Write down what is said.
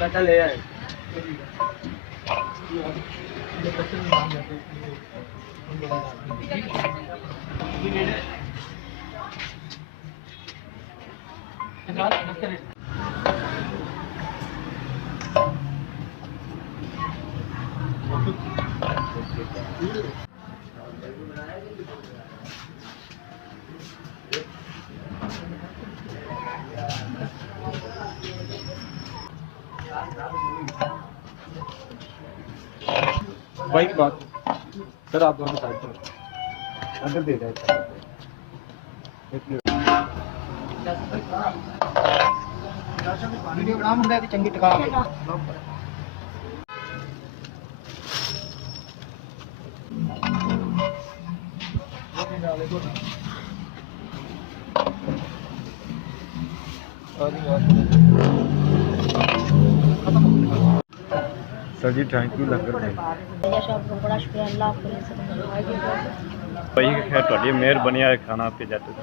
पता ले आए भाई की बात सर, आप दोनों साइड पर अंदर दे रहे हैं। वीडियो बना मुंडा की चंगी टका सर जी, थैंक यू लंगर बड़ा शुक्रिया अल्लाह भाई, खैर मेहरबानी खाना आपके जाते थे।